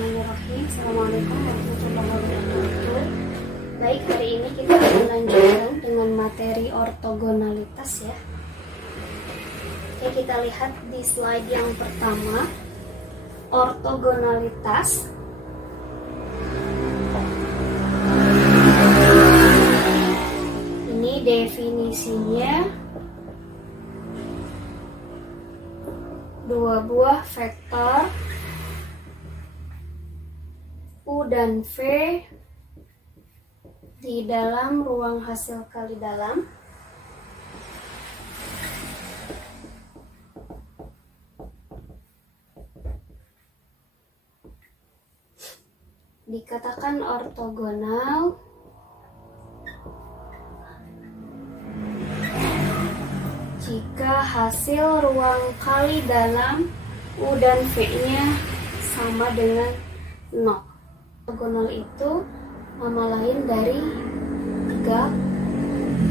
Bismillahirrahmanirrahim. Assalamualaikum warahmatullahi wabarakatuh. Baik, hari ini kita akan lanjutkan dengan materi ortogonalitas ya. Oke, kita lihat di slide yang pertama. Ortogonalitas ini definisinya dua buah vektor U dan V di dalam ruang hasil kali dalam dikatakan ortogonal jika hasil ruang kali dalam U dan V-nya sama dengan 0. Ortogonal itu nama lain dari tegak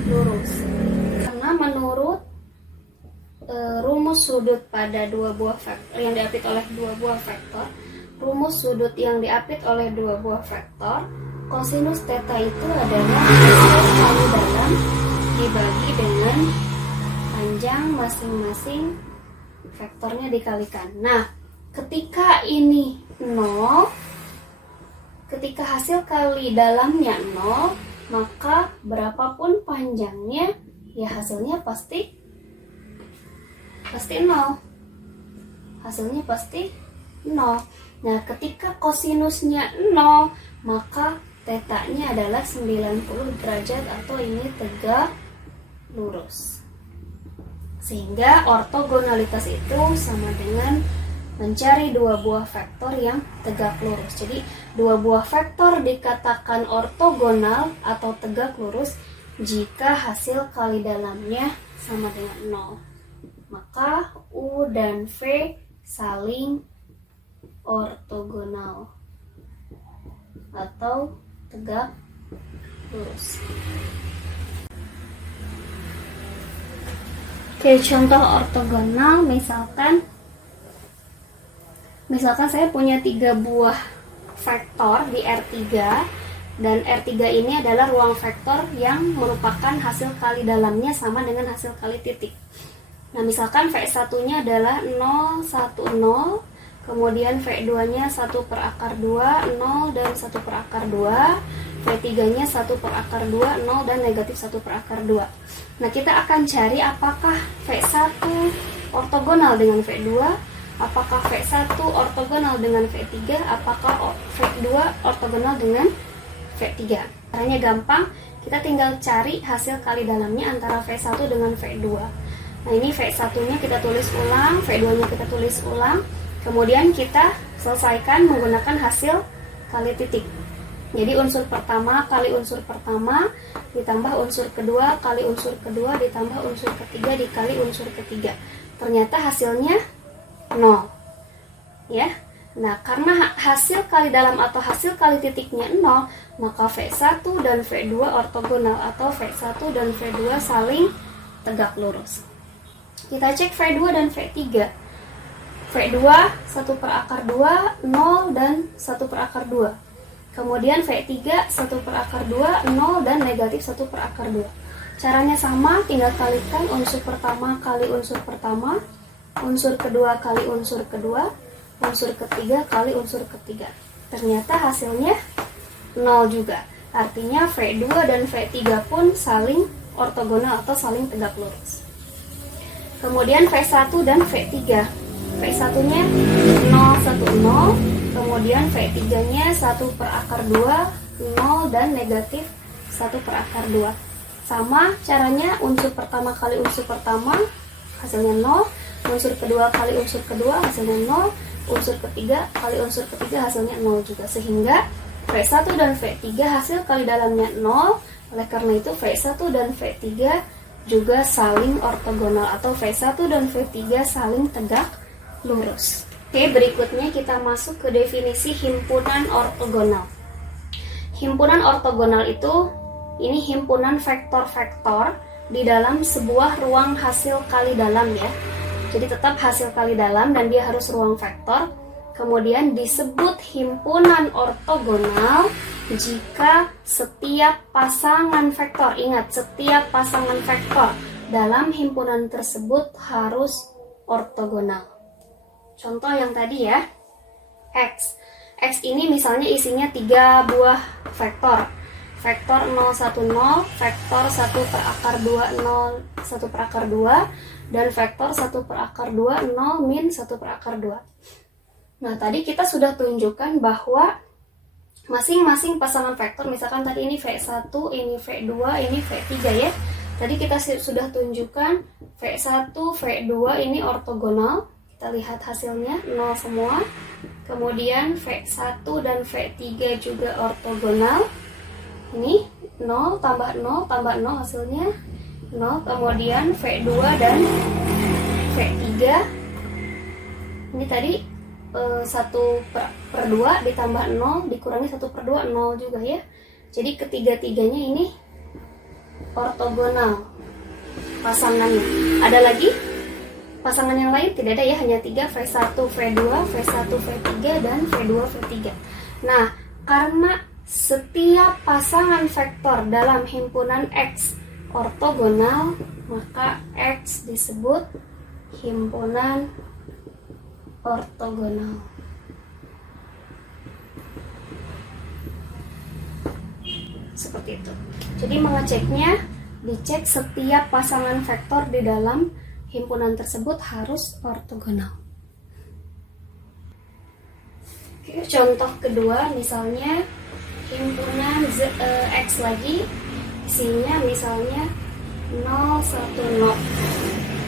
lurus. Karena menurut rumus sudut pada dua buah vektor yang diapit oleh dua buah vektor, rumus sudut yang diapit oleh dua buah vektor, kosinus theta itu adalah hasil kali dalam dibagi dengan panjang masing-masing vektornya dikalikan. Nah, ketika ini 0, ketika hasil kali dalamnya 0, maka berapapun panjangnya, ya hasilnya pasti 0. Hasilnya pasti 0. Nah, ketika kosinusnya 0, maka tetanya adalah 90 derajat atau ini tegak lurus. Sehingga ortogonalitas itu sama dengan mencari dua buah vektor yang tegak lurus. Jadi dua buah vektor dikatakan ortogonal atau tegak lurus jika hasil kali dalamnya sama dengan 0. Maka U dan V saling ortogonal atau tegak lurus. Oke, contoh ortogonal misalkan saya punya 3 buah vektor di R3 dan R3 ini adalah ruang vektor yang merupakan hasil kali dalamnya sama dengan hasil kali titik. Nah, misalkan V1 nya adalah 0, 1, 0, kemudian V2 nya 1 per akar 2, 0 dan 1 per akar 2, V3 nya 1 per akar 2, 0 dan negatif 1 per akar 2. Nah, kita akan cari apakah V1 ortogonal dengan V2, apakah V1 ortogonal dengan V3, apakah V2 ortogonal dengan V3. Caranya gampang, kita tinggal cari hasil kali dalamnya antara V1 dengan V2. Nah, ini V1-nya kita tulis ulang, V2-nya kita tulis ulang, kemudian kita selesaikan menggunakan hasil kali titik. Jadi unsur pertama kali unsur pertama ditambah unsur kedua kali unsur kedua ditambah unsur ketiga dikali unsur ketiga. Ternyata hasilnya 0 ya. Nah, karena hasil kali dalam atau hasil kali titiknya 0, maka V1 dan V2 ortogonal atau V1 dan V2 saling tegak lurus. Kita cek V2 dan V3. V2 1 per akar 2, 0 dan 1 per akar 2. Kemudian V3 1 per akar 2, 0 dan negatif 1 per akar 2. Caranya sama, tinggal kalikan unsur pertama kali unsur pertama, unsur kedua kali unsur kedua, unsur ketiga kali unsur ketiga. Ternyata hasilnya 0 juga. Artinya V2 dan V3 pun saling ortogonal atau saling tegak lurus. Kemudian V1 dan V3. V1 nya 0, 1, 0, kemudian V3 nya 1 per akar 2, 0 dan negatif 1 per akar 2. Sama caranya, unsur pertama kali unsur pertama hasilnya 0, unsur kedua kali unsur kedua hasilnya 0, unsur ketiga kali unsur ketiga hasilnya 0 juga. Sehingga V1 dan V3 hasil kali dalamnya 0, oleh karena itu V1 dan V3 juga saling ortogonal atau V1 dan V3 saling tegak lurus. Oke, berikutnya kita masuk ke definisi himpunan ortogonal. Himpunan ortogonal itu ini himpunan vektor-vektor di dalam sebuah ruang hasil kali dalam ya. Jadi tetap hasil kali dalam dan dia harus ruang vektor. Kemudian disebut himpunan ortogonal jika setiap pasangan vektor, ingat setiap pasangan vektor dalam himpunan tersebut harus ortogonal. Contoh yang tadi ya, X. X ini misalnya isinya 3 buah vektor. Vektor 0, 1, 0, vektor 1 per akar 2, 0, 1 per akar 2, dan vektor 1 per akar 2, 0, min 1 per akar 2. Nah, tadi kita sudah tunjukkan bahwa masing-masing pasangan vektor, misalkan tadi ini V1, ini V2, ini V3 ya. Tadi kita sudah tunjukkan V1, V2 ini ortogonal. Kita lihat hasilnya, 0 semua. Kemudian V1 dan V3 juga ortogonal. Ini 0 tambah 0 tambah 0 hasilnya 0. Kemudian V2 dan V3 ini tadi 1 per 2 ditambah 0 dikurangi 1 per 2, 0 juga ya. Jadi ketiga-tiganya ini ortogonal pasangannya. Ada lagi pasangan yang lain? Tidak ada ya, hanya 3, V1, V2, V1, V3, dan V2, V3. Nah, karena setiap pasangan vektor dalam himpunan X ortogonal, maka X disebut himpunan ortogonal. Seperti itu. Jadi mengeceknya, dicek setiap pasangan vektor di dalam himpunan tersebut harus ortogonal. Oke, contoh kedua misalnya himpunan X lagi, isinya misalnya 0, 1, 0,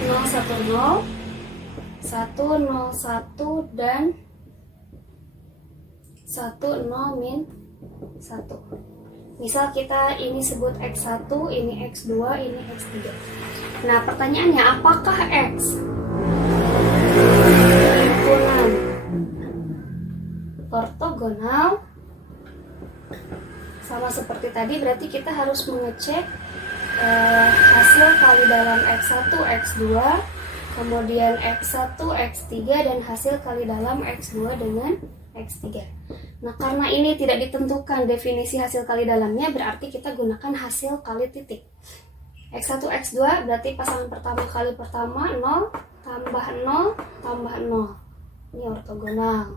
0, 1, 0, 1, 0, 1, dan 1, 0, min 1. Misal kita ini sebut X1, ini X2, ini X3. Nah, pertanyaannya, apakah X himpunan ortogonal? Sama seperti tadi, berarti kita harus mengecek hasil kali dalam X1, X2, kemudian X1, X3, dan hasil kali dalam X2 dengan X3. Nah, karena ini tidak ditentukan definisi hasil kali dalamnya, berarti kita gunakan hasil kali titik. X1, X2 berarti pasangan pertama kali pertama, 0, tambah 0, tambah 0. Ini ortogonal.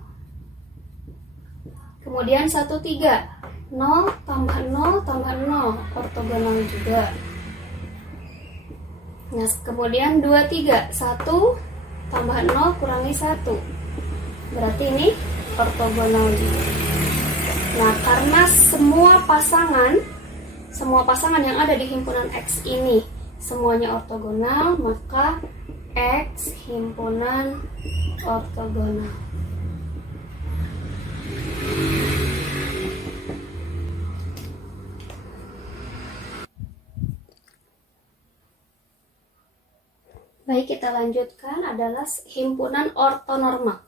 Kemudian 1, 3, 0, tambah 0, tambah 0, ortogonal juga. Nah, kemudian 2, 3, 1, tambah 0, kurangi 1. Berarti ini ortogonal juga. Nah, karena semua pasangan yang ada di himpunan X ini semuanya ortogonal, maka X himpunan ortogonal. Baik, kita lanjutkan adalah himpunan ortonormal.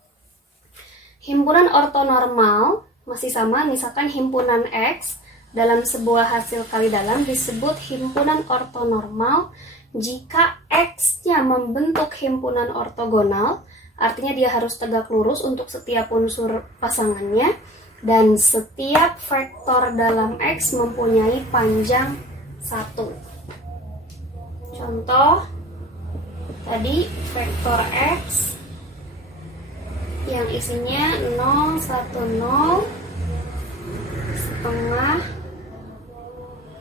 Himpunan ortonormal masih sama, misalkan himpunan X dalam sebuah hasil kali dalam disebut himpunan ortonormal jika X-nya membentuk himpunan ortogonal, artinya dia harus tegak lurus untuk setiap unsur pasangannya, dan setiap vektor dalam X mempunyai panjang 1. Contoh tadi vektor X yang isinya 0, 1, 0, setengah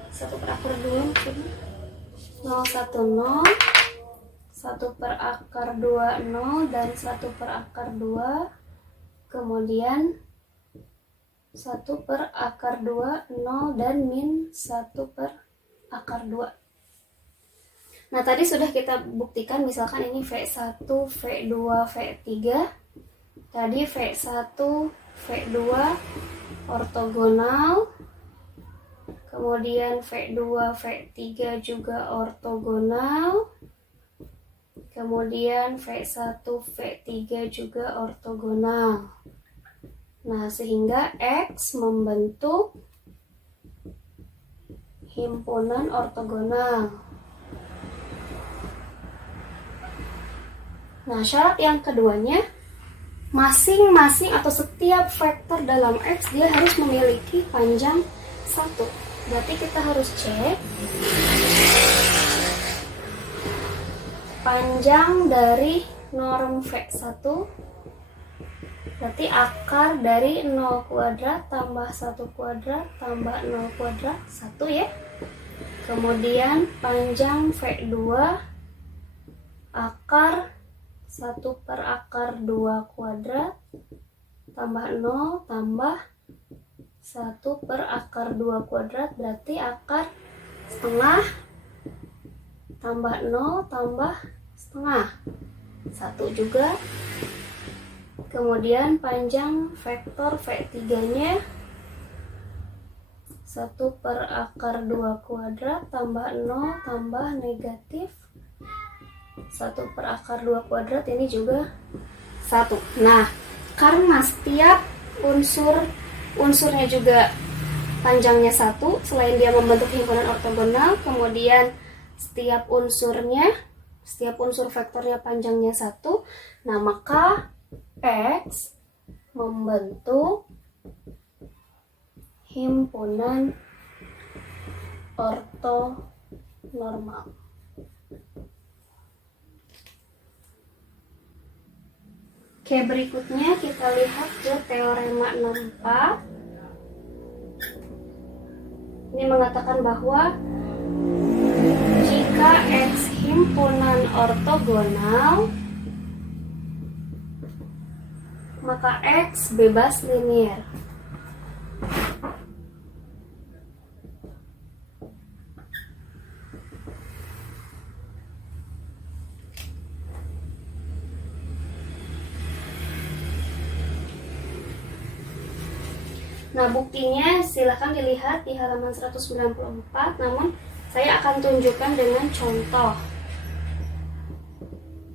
1 per akar 2, 0, 1, 0, 1 per akar 2, 0, dan 1 per akar 2, kemudian 1 per akar 2, 0, dan min 1 per akar 2. Nah, tadi sudah kita buktikan, misalkan ini V1, V2, V3. Tadi V1, V2 ortogonal. Kemudian V2, V3 juga ortogonal. Kemudian V1, V3 juga ortogonal. Nah, sehingga X membentuk himpunan ortogonal. Nah, syarat yang keduanya, masing-masing atau setiap vektor dalam X dia harus memiliki panjang 1. Berarti kita harus cek panjang dari norm V1, berarti akar dari 0 kuadrat tambah 1 kuadrat tambah 0 kuadrat 1 ya. Kemudian panjang V2 akar 1 per akar 2 kuadrat tambah 0 tambah 1 per akar 2 kuadrat, berarti akar setengah tambah 0 tambah setengah 1 juga. Kemudian panjang vektor V3 nya 1 per akar 2 kuadrat tambah 0 tambah negatif 1 per akar 2 kuadrat, ini juga 1. Nah, karena setiap unsurnya juga panjangnya 1, selain dia membentuk himpunan ortogonal, kemudian setiap unsur vektornya panjangnya 1, nah maka X membentuk himpunan ortonormal. Oke, berikutnya kita lihat ke teorema 64. Ini mengatakan bahwa jika X himpunan ortogonal, maka X bebas linier. Nah, buktinya silahkan dilihat di halaman 194, namun saya akan tunjukkan dengan contoh.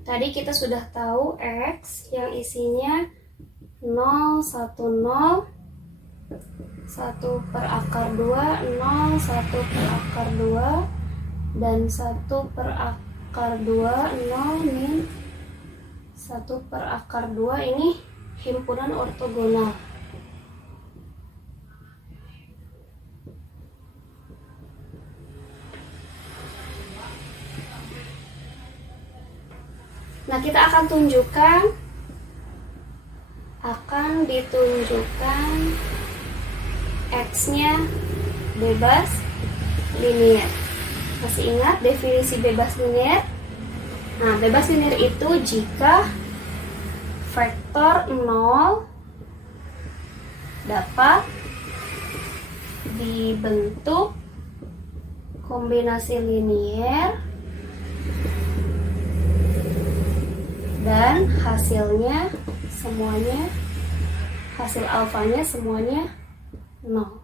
Tadi kita sudah tahu X yang isinya 0, 1, 0, 1 per akar 2, 0, 1 per akar 2, dan 1 per akar 2, 0, min 1 per akar 2, ini himpunan ortogonal. Nah, kita akan ditunjukkan X-nya bebas linier. Masih ingat definisi bebas linier? Nah, bebas linier itu jika vektor 0 dapat dibentuk kombinasi linier dan hasilnya semuanya, hasil alfanya semuanya 0.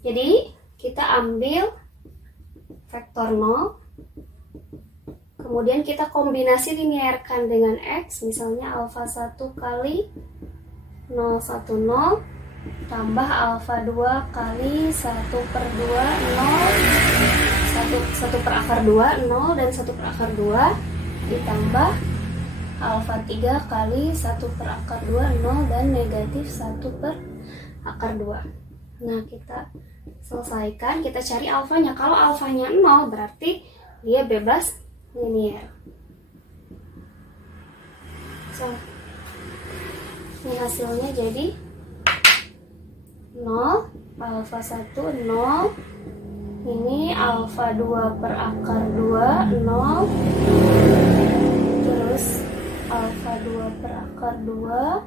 Jadi kita ambil vektor 0, kemudian kita kombinasi linierkan dengan X, misalnya alfa 1 kali 0, 1, 0 tambah alfa 2 kali 1 per 2, 0, 1 per akar 2, 0 dan 1 per akar 2 ditambah alfa 3 kali 1 per akar 2, 0 dan negatif 1 per akar 2. Nah, kita selesaikan, kita cari alfanya. Kalau alfanya 0 berarti dia bebas linier. So, ini hasilnya jadi 0, alfa 1, 0, ini alfa 2 per akar 2, 0, terus alfa 2 per akar 2,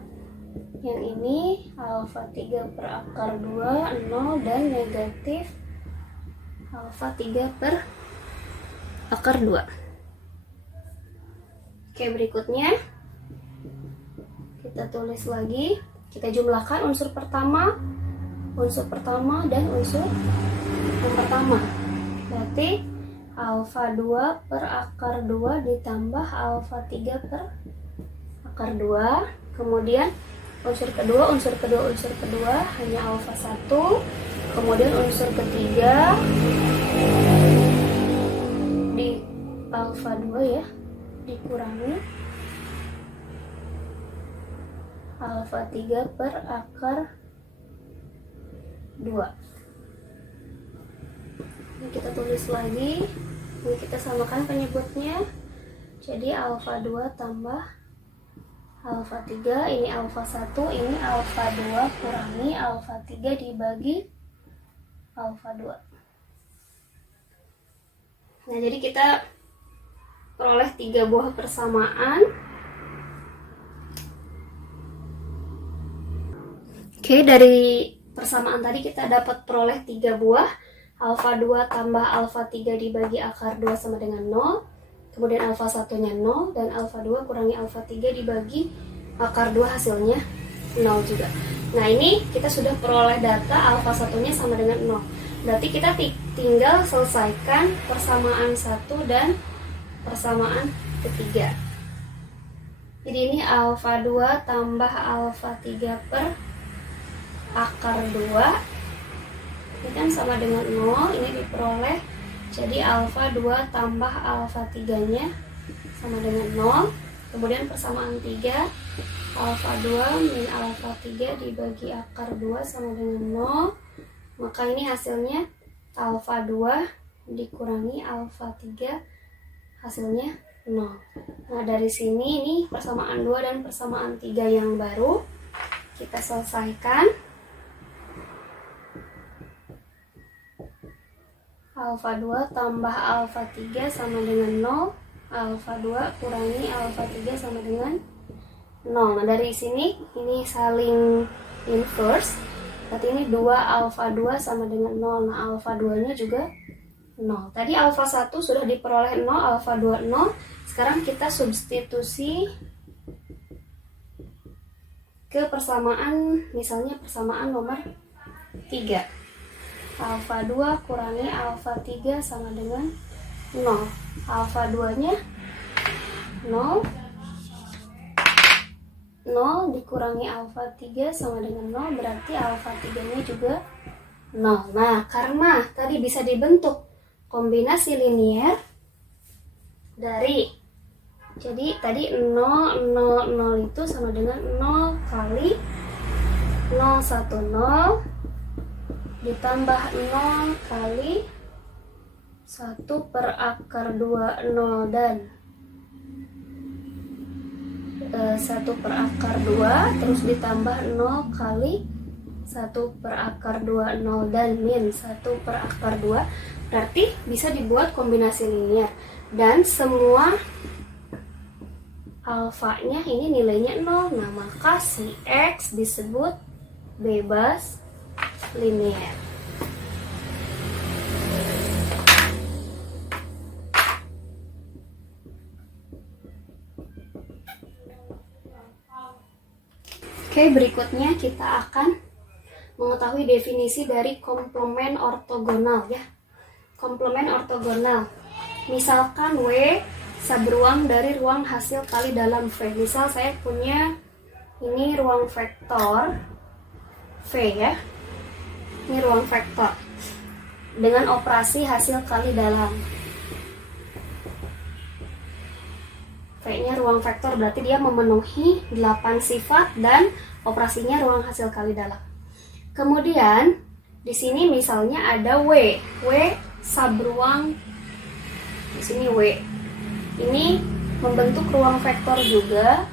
yang ini alfa 3 per akar 2, 0 dan negatif alfa 3 per akar 2. Oke, berikutnya kita tulis lagi, kita jumlahkan unsur pertama dan unsur yang pertama. Berarti alfa 2 per akar 2 ditambah alfa 3 per akar 2. Kemudian unsur kedua hanya alfa 1. Kemudian unsur ketiga di alfa 2 ya, dikurangi alfa 3 per akar 2. Ini kita tulis lagi, ini kita samakan penyebutnya. Jadi alfa 2 tambah alfa 3, ini alfa 1, ini alfa 2 kurangi alfa 3 dibagi alfa 2. Nah, jadi kita peroleh 3 buah persamaan. Oke, dari persamaan tadi kita dapat peroleh 3 buah. Alfa 2 tambah alfa 3 dibagi akar 2 sama dengan 0. Kemudian alfa 1-nya 0, dan alfa 2 kurangi alfa 3 dibagi akar 2 hasilnya 0 juga. Nah, ini kita sudah peroleh data alfa 1-nya sama dengan 0. Berarti kita tinggal selesaikan persamaan 1 dan persamaan ketiga. Jadi ini alfa 2 tambah alfa 3 per akar 2. Ini kan sama dengan 0, ini diperoleh. Jadi alfa 2 tambah alfa 3-nya sama dengan 0. Kemudian persamaan 3, alfa 2 min alfa 3 dibagi akar 2 sama dengan 0. Maka ini hasilnya alfa 2 dikurangi alfa 3, hasilnya 0. Nah, dari sini ini persamaan 2 dan persamaan 3 yang baru kita selesaikan. Alfa 2 tambah alfa 3 sama dengan 0. Alfa 2 kurangi alfa 3 sama dengan 0. Nah, dari sini ini saling inverse. Berarti ini 2 alfa 2 sama dengan 0. Nah, alfa 2-nya juga 0. Tadi alfa 1 sudah diperoleh 0, alfa 2 0. Sekarang kita substitusi ke persamaan, misalnya persamaan nomor 3. Alfa 2 kurangi alfa 3 sama dengan 0. Alfa 2-nya 0. 0 dikurangi alfa 3 sama dengan 0, berarti alfa 3-nya juga 0. Nah, karena tadi bisa dibentuk kombinasi linier dari, jadi tadi 0, 0, 0 itu sama dengan 0 kali 0, 1, 0 ditambah 0 kali 1 per akar 2, 0 dan 1 per akar 2, terus ditambah 0 kali 1 per akar 2, 0 dan min 1 per akar 2. Berarti bisa dibuat kombinasi linier. Dan semua alfanya ini nilainya 0. Nah, maka si X disebut bebas linier. Oke, berikutnya kita akan mengetahui definisi dari komplement ortogonal ya. Komplement ortogonal. Misalkan W sabruang dari ruang hasil kali dalam V. Misal saya punya ini ruang vektor V ya. Ini ruang vektor dengan operasi hasil kali dalam. V-nya ruang vektor berarti dia memenuhi 8 sifat dan operasinya ruang hasil kali dalam. Kemudian di sini misalnya ada W sabruang, di sini W. Ini membentuk ruang vektor juga.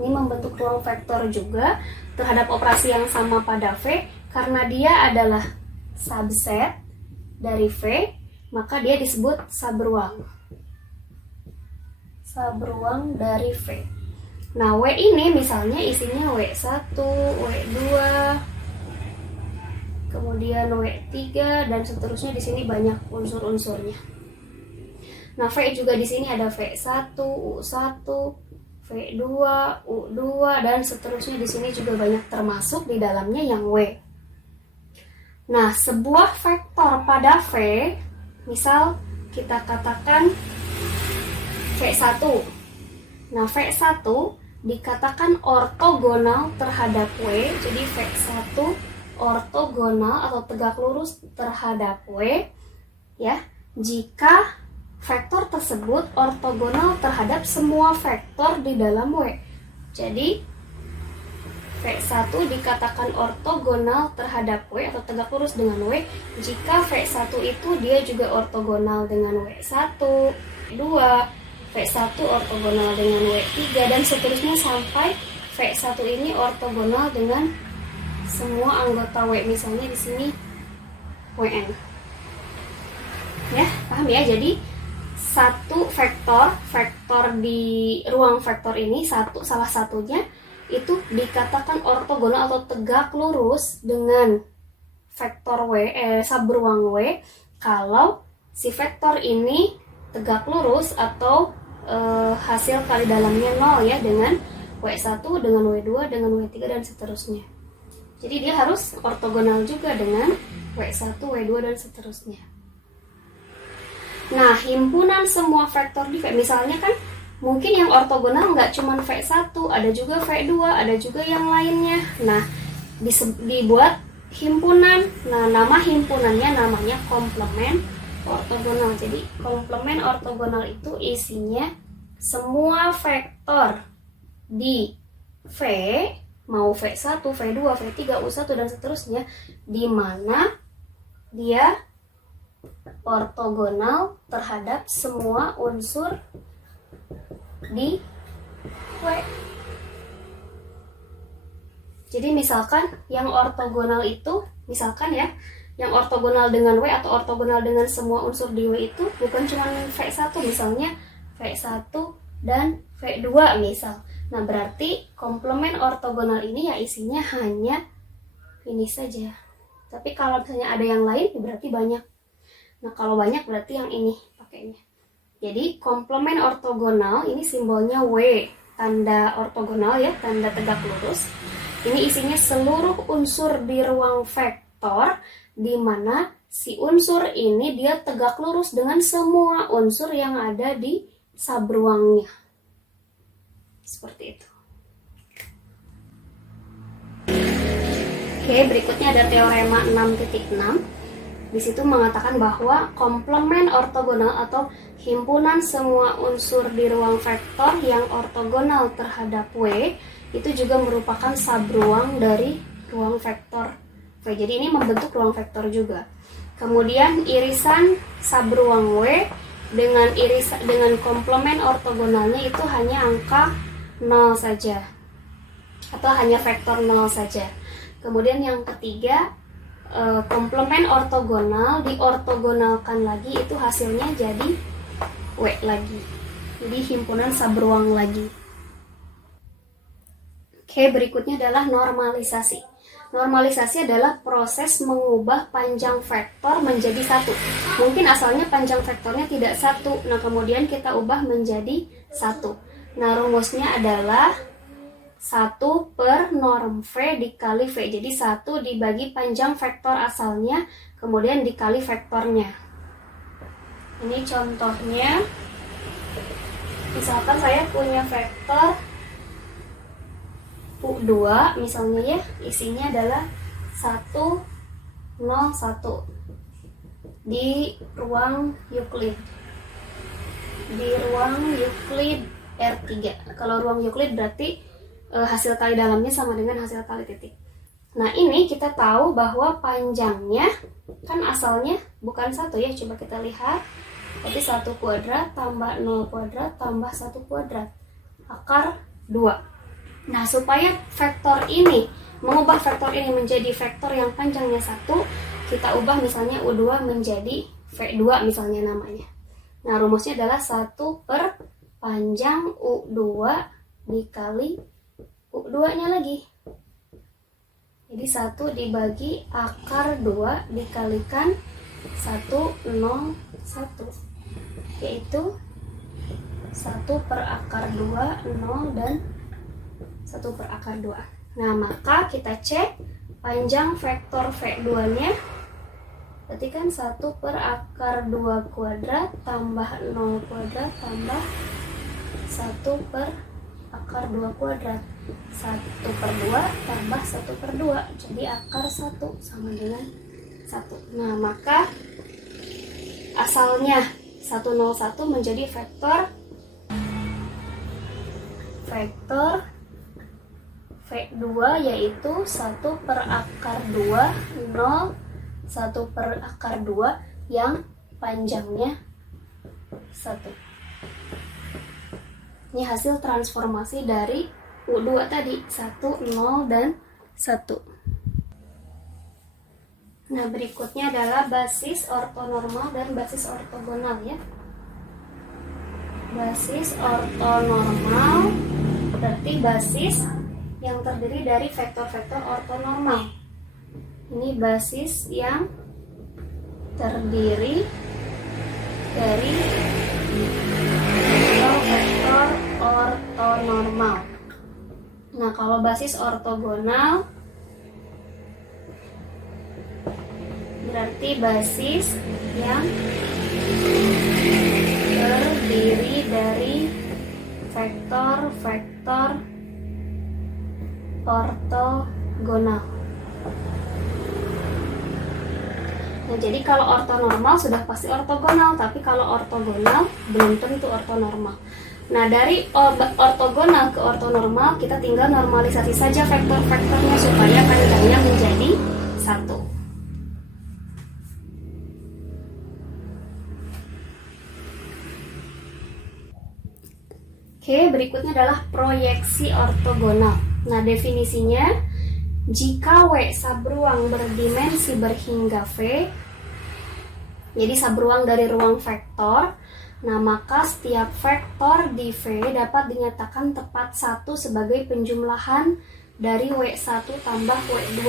Ini membentuk ruang vektor juga terhadap operasi yang sama pada V, karena dia adalah subset dari V, maka dia disebut sabruang. Sabruang dari V. Nah, W ini misalnya isinya W1, W2, kemudian W3 dan seterusnya, di sini banyak unsur-unsurnya. Nah, V juga di sini ada V1, U1, V2, U2 dan seterusnya, di sini juga banyak termasuk di dalamnya yang W. Nah, sebuah vektor pada V, misal kita katakan V1. Nah, V1 dikatakan ortogonal terhadap W, jadi V1 ortogonal atau tegak lurus terhadap W ya, jika vektor tersebut ortogonal terhadap semua vektor di dalam W. Jadi V1 dikatakan ortogonal terhadap W atau tegak lurus dengan W jika V1 itu dia juga ortogonal dengan W1, W2, V1 ortogonal dengan W3 dan seterusnya sampai V1 ini ortogonal dengan semua anggota W, misalnya di sini Wn. Ya, paham ya? Jadi satu vektor di ruang vektor ini salah satunya itu dikatakan ortogonal atau tegak lurus dengan vektor subruang W kalau si vektor ini tegak lurus atau hasil kali dalamnya 0 ya, dengan W1, dengan W2, dengan W3 dan seterusnya. Jadi dia harus ortogonal juga dengan W1, W2 dan seterusnya. Nah, himpunan semua vektor di V, misalnya kan mungkin yang ortogonal nggak cuma V1, ada juga V2, ada juga yang lainnya. Nah, dibuat himpunan. Nah, nama himpunannya namanya komplement ortogonal. Jadi, komplement ortogonal itu isinya semua vektor di V, mau V1, V2, V3, U1 dan seterusnya, di mana dia ortogonal terhadap semua unsur di W. Jadi misalkan yang ortogonal itu, misalkan ya, yang ortogonal dengan W atau ortogonal dengan semua unsur di W itu bukan cuma V1, misalnya V1 dan V2 misal. Nah, berarti komplement ortogonal ini ya isinya hanya ini saja. Tapi kalau misalnya ada yang lain, berarti banyak. Nah, kalau banyak berarti yang ini pakainya. Jadi, komplement ortogonal ini simbolnya W, tanda ortogonal ya, tanda tegak lurus. Ini isinya seluruh unsur di ruang vektor, di mana si unsur ini dia tegak lurus dengan semua unsur yang ada di subruangnya. Seperti itu. Oke, berikutnya ada teorema 6.6. Di situ mengatakan bahwa komplement ortogonal atau himpunan semua unsur di ruang vektor yang ortogonal terhadap W itu juga merupakan subruang dari ruang vektor V. Jadi ini membentuk ruang vektor juga. Kemudian irisan subruang W dengan komplement ortogonalnya itu hanya angka 0 saja atau hanya vektor 0 saja. Kemudian yang ketiga, komplement ortogonal diortogonalkan lagi, itu hasilnya jadi W lagi. Jadi himpunan subruang lagi. Oke, berikutnya adalah normalisasi. Normalisasi adalah proses mengubah panjang vektor menjadi satu. Mungkin asalnya panjang vektornya tidak satu, nah kemudian kita ubah menjadi satu. Nah, rumusnya adalah 1 per norm V dikali V. Jadi 1 dibagi panjang vektor asalnya, kemudian dikali vektornya. Ini contohnya. Misalkan saya punya vektor U2 misalnya ya, isinya adalah 1, 0, 1 di ruang Euclid. Di ruang Euclid R3. Kalau ruang Euclid berarti hasil kali dalamnya sama dengan hasil kali titik. Nah, ini kita tahu bahwa panjangnya kan asalnya bukan 1 ya, coba kita lihat. Jadi 1 kuadrat tambah 0 kuadrat tambah 1 kuadrat akar 2. Nah, supaya vektor ini, mengubah vektor ini menjadi vektor yang panjangnya 1, kita ubah misalnya U2 menjadi V2 misalnya namanya. Nah, rumusnya adalah 1 per panjang U2 dikali U2-nya lagi. Jadi 1 dibagi akar 2 dikalikan 1, 0, 1. Yaitu 1 per akar 2, 0, dan 1 per akar 2. Nah, maka kita cek panjang vektor V2-nya. Berarti kan 1 per akar 2 kuadrat tambah 0 kuadrat tambah 1 per akar 2 kuadrat. 1 per 2 tambah 1 per 2. Jadi akar 1 sama dengan 1. Nah, maka asalnya 101 menjadi vektor V2, yaitu 1 per akar 2, 0, 1 per akar 2 yang panjangnya 1. Ini hasil transformasi dari U2 tadi, 1, 0, dan 1. Nah, berikutnya adalah basis ortonormal dan basis ortogonal ya. Basis ortonormal berarti basis yang terdiri dari vektor-vektor ortonormal. Ini basis yang terdiri dari vektor-vektor ortonormal. Nah, kalau basis ortogonal berarti basis yang terdiri dari vektor-vektor ortogonal. Nah, jadi kalau ortonormal sudah pasti ortogonal, tapi kalau ortogonal belum tentu ortonormal. Nah, dari ortogonal ke ortonormal kita tinggal normalisasi saja vektor-vektornya supaya panjangnya menjadi 1. Oke, berikutnya adalah proyeksi ortogonal. Nah, definisinya, jika W subruang berdimensi berhingga V, jadi subruang dari ruang vektor, nah maka setiap vektor di V dapat dinyatakan tepat 1 sebagai penjumlahan dari W1 tambah W2.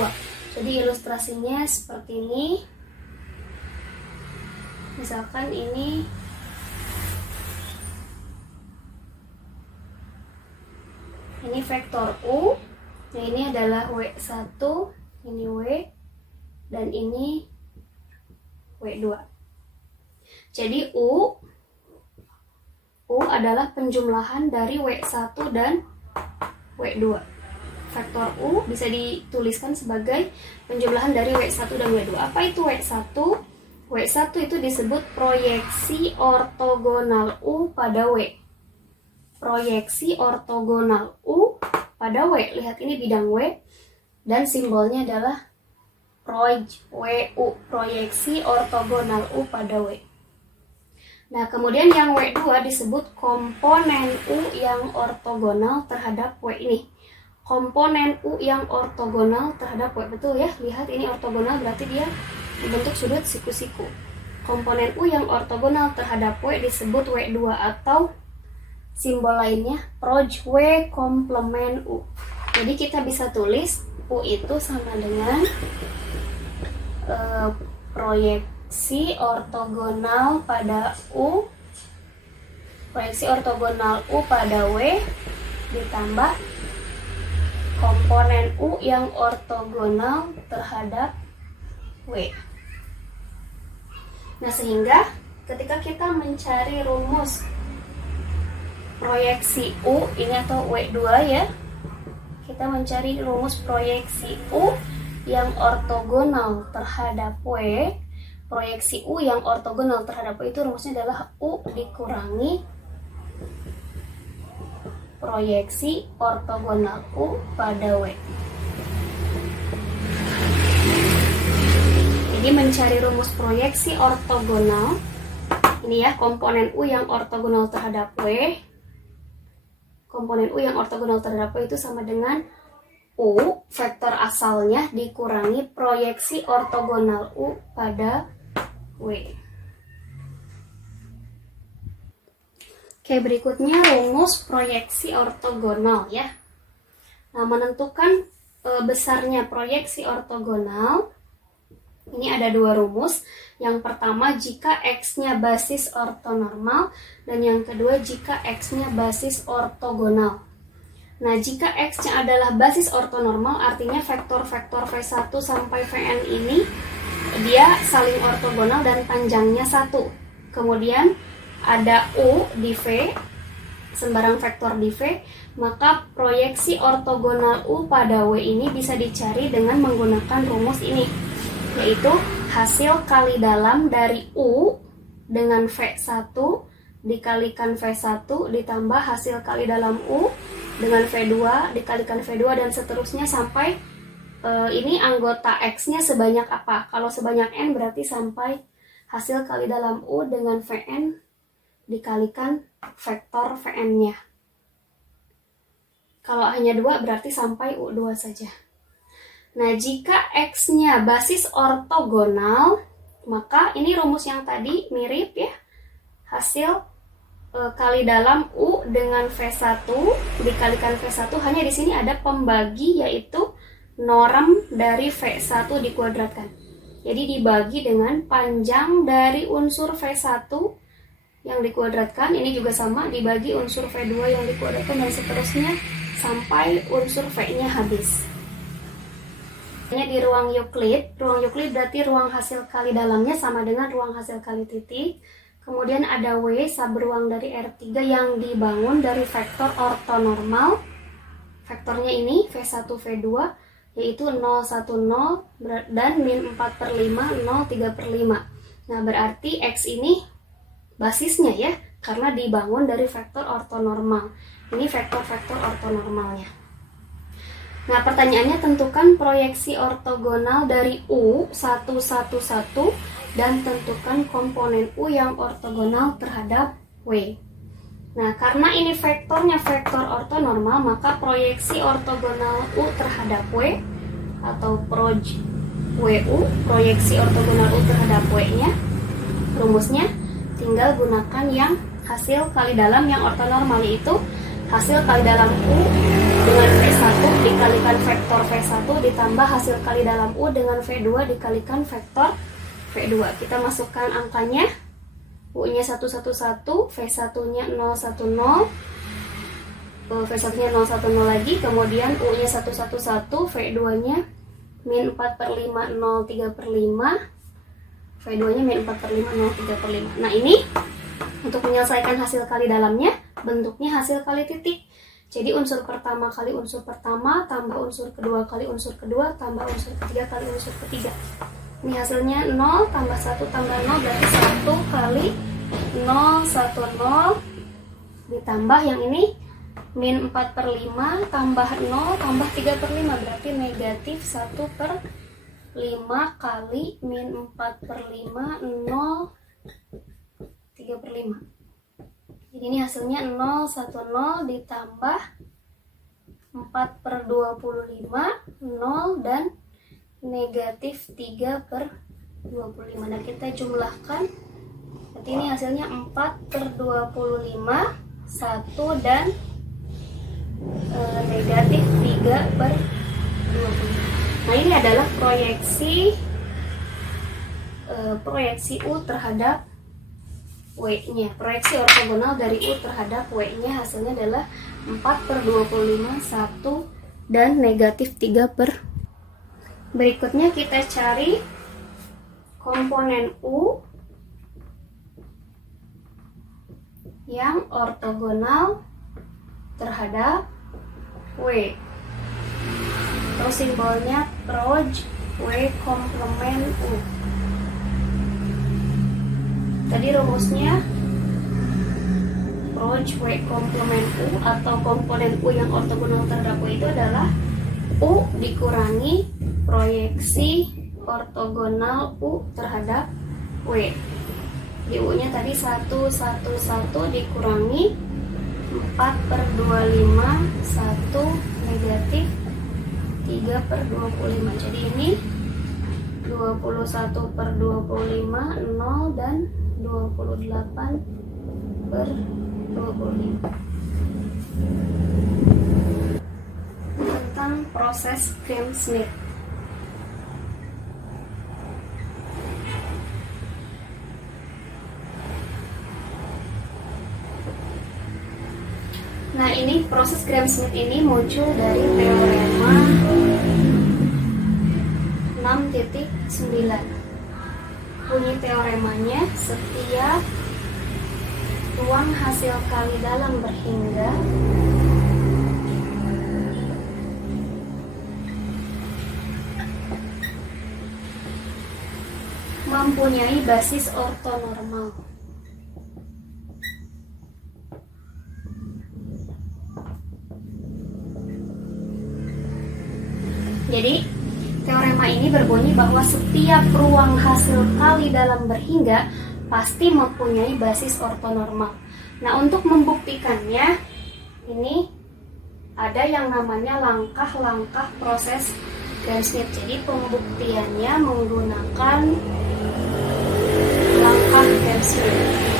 Jadi ilustrasinya seperti ini. Misalkan ini vektor U, nah ini adalah W1, ini W, dan ini W2. Jadi U adalah penjumlahan dari W1 dan W2. Vektor U bisa dituliskan sebagai penjumlahan dari W1 dan W2. Apa itu W1? W1 itu disebut proyeksi ortogonal U pada W. Proyeksi ortogonal U pada W. Lihat ini bidang W dan simbolnya adalah WU, proyeksi ortogonal U pada W. Nah, kemudian yang W2 disebut komponen U yang ortogonal terhadap W ini. Komponen U yang ortogonal terhadap W, betul ya? Lihat ini ortogonal berarti dia membentuk sudut siku-siku. Komponen U yang ortogonal terhadap W disebut W2 atau simbol lainnya proj W komplement U. Jadi kita bisa tulis U itu sama dengan proyeksi ortogonal pada U, proyeksi ortogonal U pada W ditambah komponen U yang ortogonal terhadap W. Nah, sehingga ketika kita mencari rumus proyeksi U ini atau W2 ya, kita mencari rumus proyeksi U yang ortogonal terhadap W. Proyeksi U yang ortogonal terhadap W itu rumusnya adalah U dikurangi proyeksi ortogonal U pada W. Jadi mencari rumus proyeksi ortogonal, ini ya komponen U yang ortogonal terhadap W. Komponen U yang ortogonal terhadap W itu sama dengan U, vektor asalnya, dikurangi proyeksi ortogonal U pada W. Oke, berikutnya rumus proyeksi ortogonal ya. Nah, menentukan besarnya proyeksi ortogonal, ini ada dua rumus. Yang pertama, jika X-nya basis ortonormal, dan yang kedua, jika X-nya basis ortogonal. Nah, jika X-nya adalah basis ortonormal, artinya vektor-vektor V1 sampai Vn ini, dia saling ortogonal dan panjangnya 1. Kemudian, ada U di V, sembarang vektor di V, maka proyeksi ortogonal U pada W ini bisa dicari dengan menggunakan rumus ini, yaitu hasil kali dalam dari U dengan V1 dikalikan V1 ditambah hasil kali dalam U dengan V2 dikalikan V2 dan seterusnya sampai ini anggota X-nya sebanyak apa. Kalau sebanyak N berarti sampai hasil kali dalam U dengan Vn dikalikan vektor Vn-nya. Kalau hanya 2 berarti sampai U2 saja. Nah, jika X-nya basis ortogonal, maka ini rumus yang tadi mirip ya. Hasil kali dalam U dengan V1 dikalikan V1, hanya di sini ada pembagi yaitu norm dari V1 dikuadratkan. Jadi dibagi dengan panjang dari unsur V1 yang dikuadratkan, ini juga sama dibagi unsur V2 yang dikuadratkan dan seterusnya sampai unsur V-nya habis. Ini di ruang Euclid berarti ruang hasil kali dalamnya sama dengan ruang hasil kali titik. Kemudian ada W subruang dari R3 yang dibangun dari vektor ortonormal. Vektornya ini V1, V2 yaitu 0, 1, 0 dan min 4/5, 0, 3/5. Nah, berarti X ini basisnya ya, karena dibangun dari vektor ortonormal. Ini vektor-vektor ortonormalnya. Nah, pertanyaannya tentukan proyeksi ortogonal dari U 1, 1, 1 dan tentukan komponen U yang ortogonal terhadap W. Nah, karena ini vektornya vektor ortonormal, maka proyeksi ortogonal U terhadap W atau proj WU, proyeksi ortogonal U terhadap W-nya, rumusnya tinggal gunakan yang hasil kali dalam yang ortonormal, yaitu hasil kali dalam U dengan V1 dikalikan vektor V1 ditambah hasil kali dalam U dengan V2 dikalikan vektor V2. Kita masukkan angkanya. U-nya 111, V1-nya 010, V1-nya 010 lagi, kemudian U-nya 111, V2-nya min 4/5, 0, 3/5, V2-nya min 4/5, 0, 3/5. Nah, ini untuk menyelesaikan hasil kali dalamnya, bentuknya hasil kali titik. Jadi unsur pertama kali unsur pertama, tambah unsur kedua kali unsur kedua, tambah unsur ketiga kali unsur ketiga. Ini hasilnya 0 tambah 1 tambah 0 berarti 1 kali 0, 1, 0 ditambah yang ini min 4/5 tambah 0 tambah 3/5 berarti negatif 1/5 kali min 4/5 0 3/5. Jadi ini hasilnya 0, 1, 0 ditambah 4/25 0 dan negatif 3/25. Nah, kita jumlahkan. Berarti ini hasilnya 4/25 1 dan negatif 3/25. Nah, ini adalah proyeksi U terhadap W-nya. Proyeksi ortogonal dari U terhadap W-nya hasilnya adalah 4/25 1 dan negatif 3/. Berikutnya kita cari komponen U yang ortogonal terhadap W. Terus simbolnya proj W komplement U. Tadi rumusnya proj W komplement U atau komponen U yang ortogonal terhadap W itu adalah U dikurangi proyeksi ortogonal U terhadap W. Di U-nya tadi 1, 1, 1 dikurangi 4/25 1 negatif 3/25. Jadi ini 21/25 0 dan 28/25. Tentang proses Gram-Schmidt. Nah, ini proses Gram-Schmidt ini muncul dari teorema 6.9. Bunyi teoremanya, setiap ruang hasil kali dalam berhingga mempunyai basis ortonormal. Jadi teorema ini berbunyi bahwa setiap ruang hasil kali dalam berhingga pasti mempunyai basis ortonormal. Nah, untuk membuktikannya, ini ada yang namanya langkah-langkah proses Gram-Schmidt. Jadi pembuktiannya menggunakan langkah Gram-Schmidt.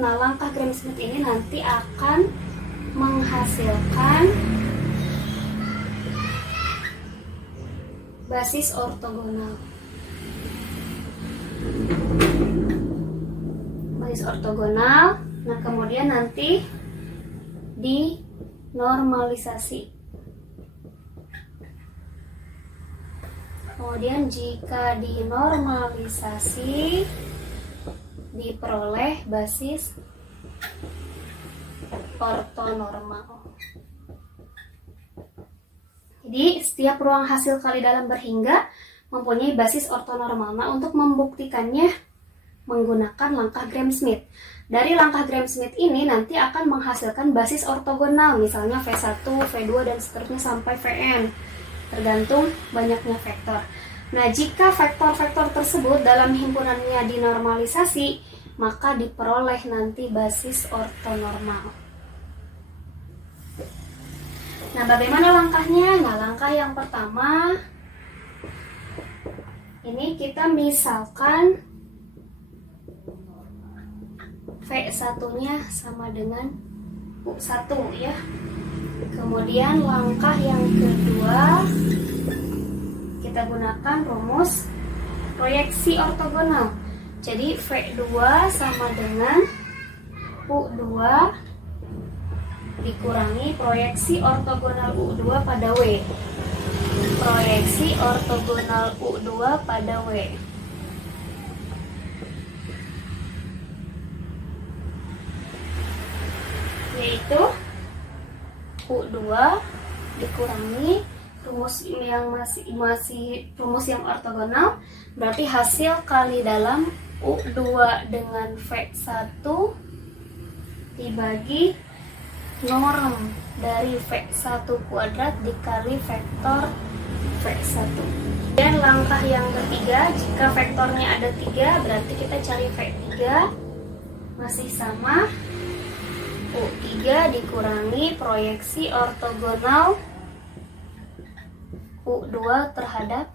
Nah, langkah Gram-Schmidt ini nanti akan menghasilkan basis ortogonal. Basis ortogonal, nah kemudian nanti dinormalisasi. Kemudian jika dinormalisasi, diperoleh basis ortonormal. Jadi setiap ruang hasil kali dalam berhingga mempunyai basis ortonormal. Nah, untuk membuktikannya menggunakan langkah Gram-Schmidt. Dari langkah Gram-Schmidt ini nanti akan menghasilkan basis ortogonal, misalnya V1, V2 dan seterusnya sampai Vn, tergantung banyaknya vektor. Nah, jika vektor-vektor tersebut dalam himpunannya dinormalisasi, maka diperoleh nanti basis ortonormal. Nah, bagaimana langkahnya? Nah, langkah yang pertama, ini kita misalkan V1-nya sama dengan U1 ya. Kemudian langkah yang kedua, kita gunakan rumus proyeksi ortogonal. Jadi V2 sama dengan U2 dikurangi proyeksi ortogonal U2 pada W. Proyeksi ortogonal U2 pada W. Yaitu U2 dikurangi rumus yang masih rumus yang ortogonal, berarti hasil kali dalam U2 dengan V1 dibagi norm dari V1 kuadrat dikali vektor V1. Dan langkah yang ketiga, jika vektornya ada 3, berarti kita cari V3 masih sama U3 dikurangi proyeksi ortogonal U2 terhadap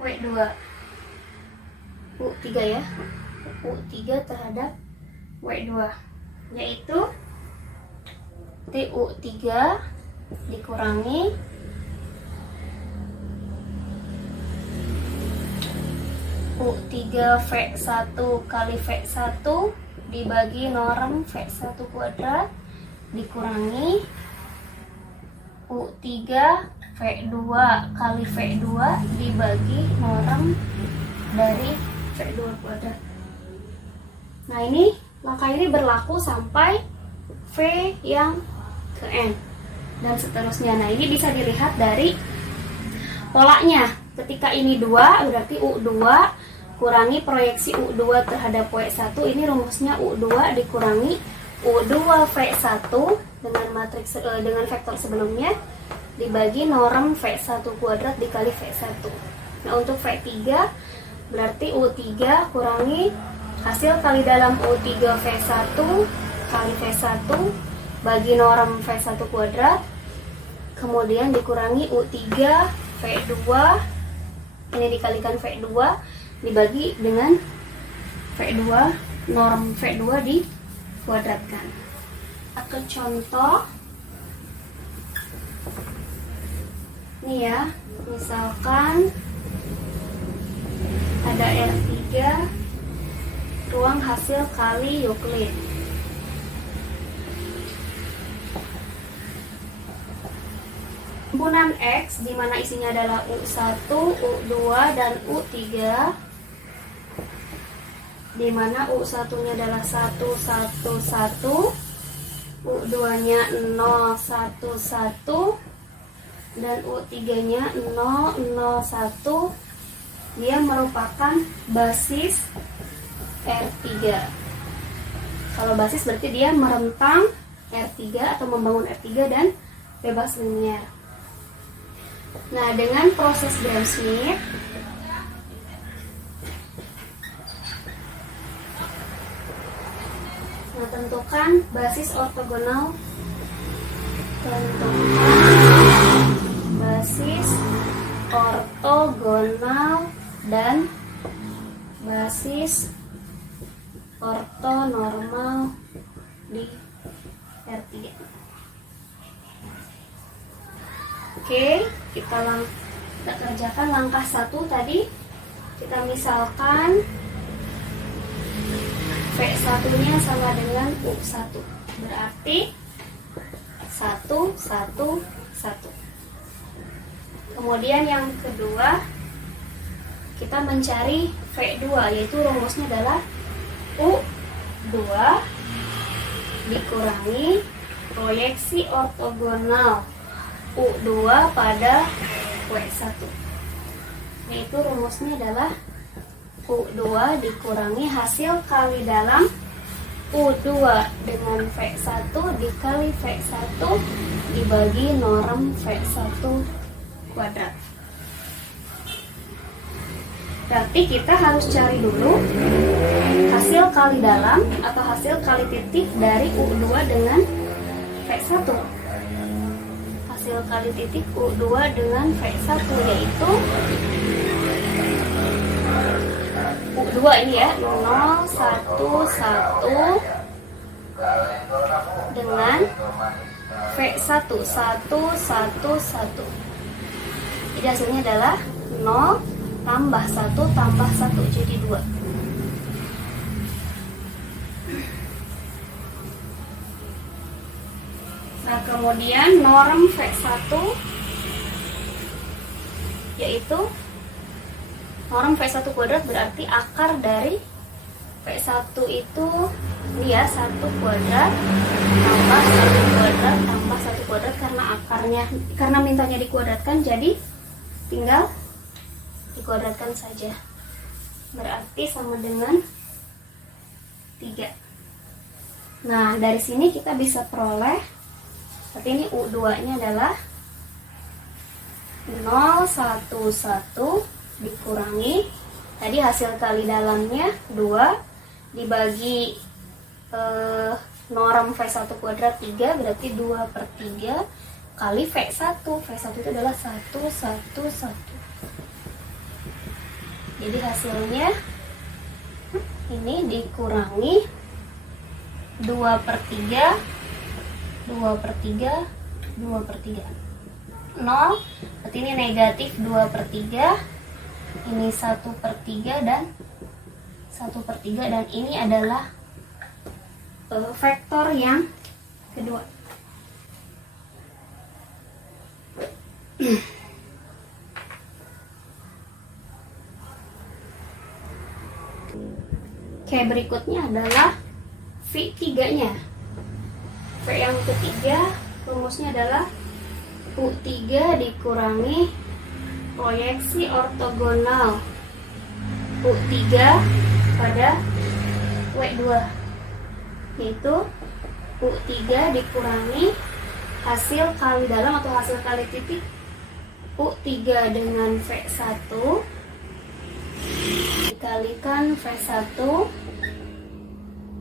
W2. U3 ya. U3 terhadap W2, yaitu TU3 dikurangi U3 V1 kali V1 dibagi norm V1 kuadrat dikurangi U3 V2 kali V2 dibagi norm dari V2 kuadrat. Nah, ini langkah ini berlaku sampai V yang ke N dan seterusnya. Nah, ini bisa dilihat dari polanya. Ketika ini 2, berarti U2 kurangi proyeksi U2 terhadap W1. Ini rumusnya U2 dikurangi U2 V1 dengan matriks dengan vektor sebelumnya dibagi norm V1 kuadrat dikali V1. Nah, untuk V3 berarti U3 kurangi hasil kali dalam U3 V1 kali V1 bagi norm V1 kuadrat, kemudian dikurangi U3 V2 ini dikalikan V2 dibagi dengan V2 norm V2 dikuadratkan. Ke contoh ini ya, misalkan ada R3 ruang hasil kali Euclid. Himpunan X di mana isinya adalah U1, U2 dan U3, di mana U1-nya adalah 1, 1, 1, U2 U2 nya 0 1 1 dan U3 nya 0 0 1, dia merupakan basis R3. Kalau basis berarti dia merentang R3 atau membangun R3 dan bebas linier. Nah, dengan proses Gram-Schmidt tentukan basis ortogonal, dan basis ortonormal di R3. Oke, kita kerjakan langkah 1 tadi. Kita misalkan V1-nya sama dengan U1. Berarti 1 1 1. Kemudian yang kedua, kita mencari V2, yaitu rumusnya adalah U2 dikurangi proyeksi ortogonal U2 pada W1. Yaitu rumusnya adalah U2 dikurangi hasil kali dalam U2 dengan V1 dikali V1 dibagi norm V1 kuadrat. Berarti kita harus cari dulu hasil kali dalam atau hasil kali titik dari U2 dengan V1. Hasil kali titik U2 dengan V1 yaitu U2 ini ya, 0 1 1 dengan V1 1 1 1. Jadi hasilnya adalah 0 tambah 1 tambah 1 jadi 2. Nah, kemudian norm V1 yaitu norm V1 kuadrat berarti akar dari V1 itu dia 1 kuadrat tambah 1 kuadrat tambah 1 kuadrat, karena mintanya dikuadratkan jadi tinggal dikuadratkan saja. Berarti sama dengan 3. Nah, dari sini kita bisa peroleh seperti ini. U2-nya adalah 0 1 1 dikurangi tadi hasil kali dalamnya 2 dibagi norm V1 kuadrat 3, berarti 2/3 kali V1. V1 itu adalah 1 1 1. Jadi hasilnya ini dikurangi 2/3 2/3 2/3 0, berarti ini negatif 2/3, ini 1/3 dan 1/3, dan ini adalah vektor yang kedua. Oke, berikutnya adalah V3-nya. V yang ketiga rumusnya adalah U3 dikurangi proyeksi ortogonal U3 pada W2, yaitu U3 dikurangi hasil kali dalam atau hasil kali titik U3 dengan V1 dikalikan V1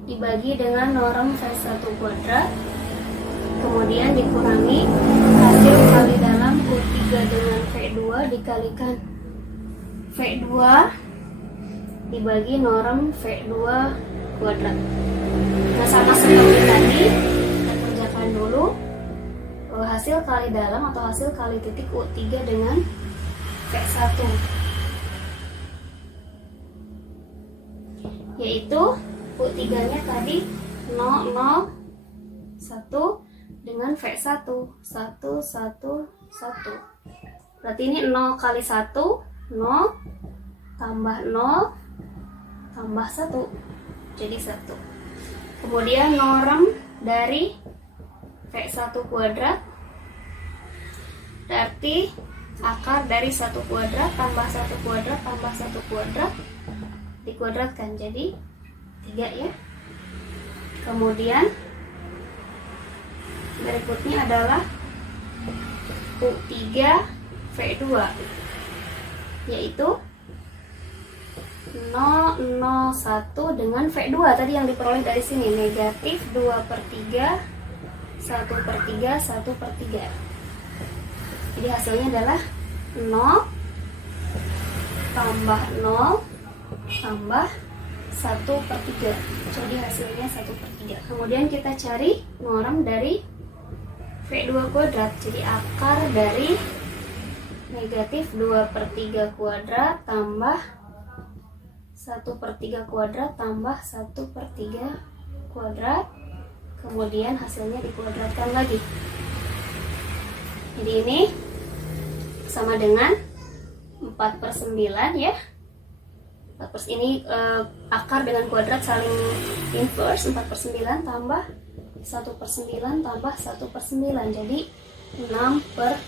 dibagi dengan norm V1 kuadrat, kemudian dikurangi hasil kali dalam U3 dengan V2 dikalikan V2 dibagi norm V2 kuadrat. Nah, sama seperti tadi, kita kerjakan dulu hasil kali dalam atau hasil kali titik U3 dengan V1, yaitu U3-nya tadi 0 0 1 dengan V1 1 1 1. Berarti ini 0 kali 1 0 tambah 0 tambah 1 jadi 1. Kemudian norm dari V1 kuadrat, berarti akar dari 1 kuadrat tambah 1 kuadrat tambah 1 kuadrat dikuadratkan jadi 3 ya. Kemudian berikutnya adalah U3 V2, yaitu 0,01 dengan V2 tadi yang diperoleh dari sini, negatif 2/3, 1/3, 1/3. Jadi hasilnya adalah 0 tambah 0 tambah 1/3. Jadi hasilnya 1/3. Kemudian kita cari norm dari V2 kuadrat. Jadi akar dari negatif 2/3 kuadrat tambah 1/3 kuadrat tambah 1/3 kuadrat. Kemudian hasilnya dikuadratkan lagi. Jadi ini sama dengan 4/9 ya. Ini akar dengan kuadrat saling inverse, 4/9 tambah 1/9 tambah 1/9, jadi 6/9.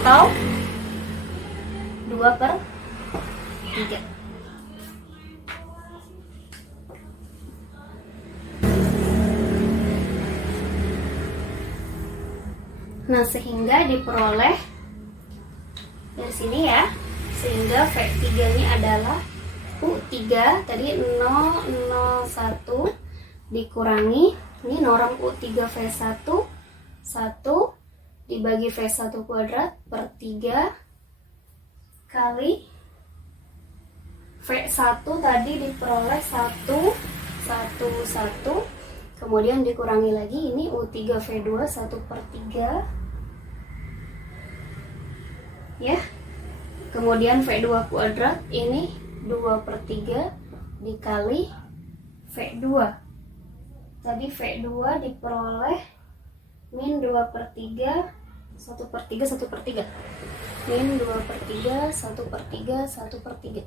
Atau 2/3. Nah, sehingga diperoleh dari sini ya, sehingga V3-nya adalah U3 tadi 0,01 dikurangi ini norm U3 V1 1 dibagi V1 kuadrat per 3 kali V1 tadi diperoleh 1, 1, 1, kemudian dikurangi lagi ini U3 V2 1/3 ya. Kemudian V2 kuadrat ini 2/3 dikali V2. Tadi V2 diperoleh min 2/3, 1/3, 1/3. Min 2/3, 1/3, 1/3.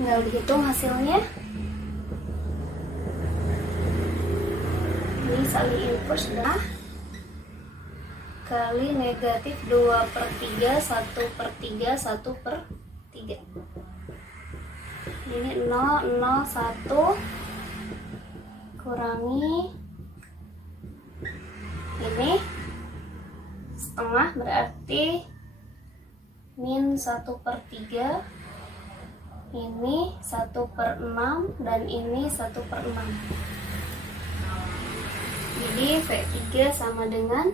Tinggal dihitung hasilnya. Ini saling inverse dah kali negatif 2/3, 1/3, 1/3. Ini 0,01 kurangi ini setengah berarti min 1/3, ini 1/6 dan ini 1/6. Jadi V3 sama dengan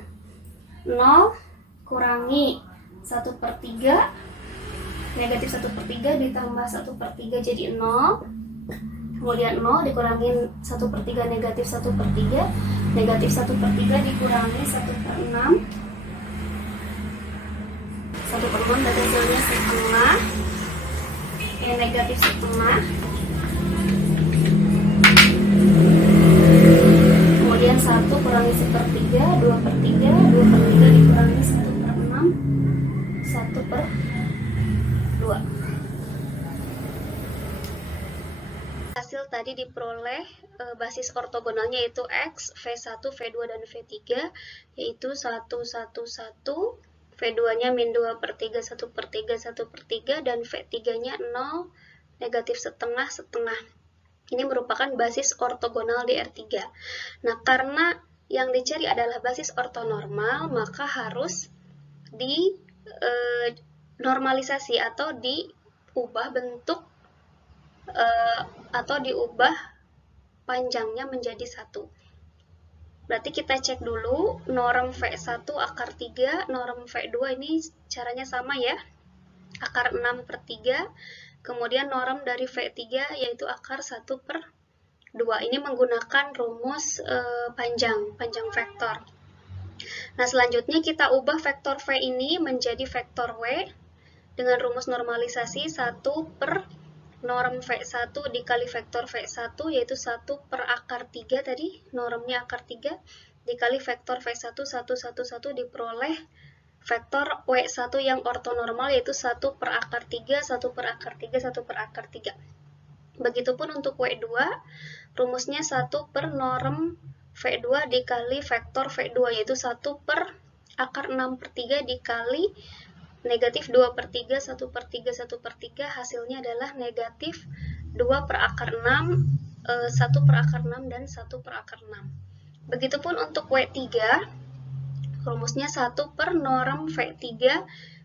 0 kurangi 1/3, negatif 1/3 ditambah 1/3 jadi 0, kemudian 0 dikurangi 1/3 negatif 1/3, negatif 1/3 dikurangi 1/6, 1/6 berarti hasilnya setengah, negatif setengah. Kemudian 1 kurangi 1/3, 2/3, 2/3 dikurangi 1/6, 1/2. Hasil tadi diperoleh basis ortogonalnya yaitu X, V1, V2, dan V3, yaitu 1, 1, 1, V2-nya min 2/3, 1/3, 1/3, dan V3-nya 0, negatif setengah, setengah. Ini merupakan basis ortogonal di R3. Nah, karena yang dicari adalah basis ortonormal, maka harus dinormalisasi atau diubah bentuk atau diubah panjangnya menjadi 1. Berarti kita cek dulu norm V1 akar 3, norm V2 ini caranya sama ya, akar 6/3. Kemudian norm dari V3 yaitu akar 1/2. Ini menggunakan rumus panjang vektor. Nah, selanjutnya kita ubah vektor V ini menjadi vektor W dengan rumus normalisasi 1 per norm V1 dikali vektor V1 yaitu 1 per akar 3 tadi, normnya akar 3 dikali vektor V1 1, 1, 1 diperoleh vektor W1 yang ortonormal, yaitu 1 per akar 3, 1 per akar 3, 1 per akar 3. Begitupun untuk W2, rumusnya 1 per norm V2 dikali vektor V2, yaitu 1 per akar 6 per 3 dikali negatif 2 per 3, 1 per 3, 1 per 3, hasilnya adalah negatif 2 per akar 6, 1 per akar 6, dan 1 per akar 6. Begitupun untuk W3, rumusnya 1 per norm V3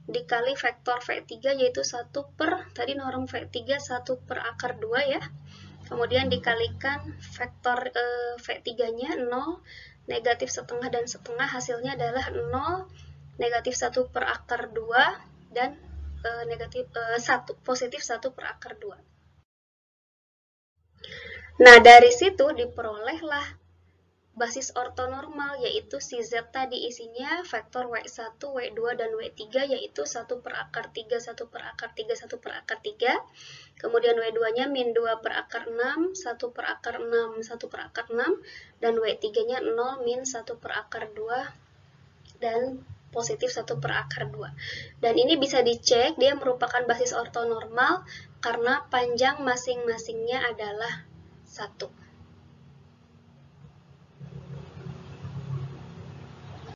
dikali vektor V3, yaitu 1 per, tadi norm V3 1 per akar 2 ya. Kemudian dikalikan vektor V3-nya 0, negatif setengah dan setengah, hasilnya adalah 0, negatif 1 per akar 2, dan positif 1 per akar 2. Nah, dari situ diperolehlah basis ortonormal, yaitu si Z tadi isinya vektor W1, W2, dan W3, yaitu 1 per akar 3, 1 per akar 3, 1 per akar 3. Kemudian W2-nya min 2 per akar 6, 1 per akar 6, 1 per akar 6. Dan W3-nya 0, min 1 per akar 2, dan positif 1 per akar 2. Dan ini bisa dicek, dia merupakan basis ortonormal karena panjang masing-masingnya adalah 1.